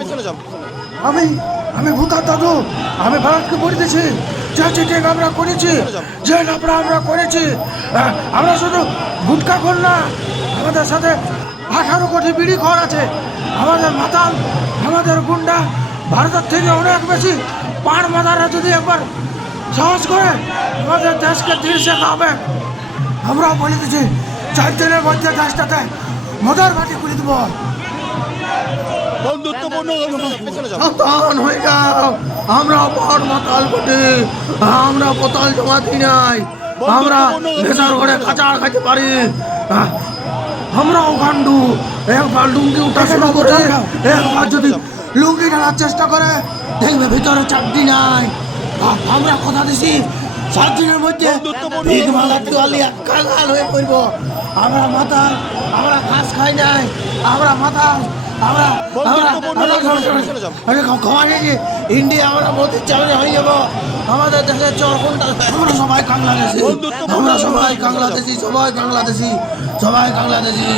পেছনে যাও। আমি আমি ভূতার দাদু, আমি ভারতকে বলিতেছি যে চিঠিং আমরা করেছি, যে লাপড়া আমরা করেছি। আমরা শুধু গুটকা খোর না, আমাদের সাথে 18 কোটি বিড়ি ঘর আছে। আমাদের মাতাল, আমাদের গুন্ডা ভারতের থেকে অনেক বেশি। পান মাদারা যদি একবার সাহস করে আমাদের দেশকে তীর্ষে খাবে, আমরাও বলিতেছি 4 দিনের মধ্যে দেশটাতে মদার বাটি খুলে দেবো। বন্ধুত্বপূর্ণ পেছনে যাও। সাবধান হয়ে যাও, আমরা পান মাতাল বটে, আমরা বোতল জমা দিই নাই, আমরা নেশার ঘরে কাঁচার খাইতে পারি। আমরাও গান্ডু, একবার লুঙ্গি উঠা শুরু করে, একবার যদি লুঙ্গি ঢালার চেষ্টা করে দেখবে ভিতরে চাকরি নাই। আমরা কথা দিছি 7 দিনের মধ্যে ভিক মাগার তোয়ালি কাঙাল হয়ে পড়ব। আমরা মাতাল, আমরা ঘাস খাই নাই, আমরা মাতাল, আমরা ক্ষমা গেছি। ইন্ডিয়া আমরা মোদির চাকরি হয়ে যাবো। আমাদের দেশের চর কোনটা? আমরা সবাই বাংলাদেশি, আমরা সবাই বাংলাদেশি, সবাই বাংলাদেশি, সবাই বাংলাদেশি।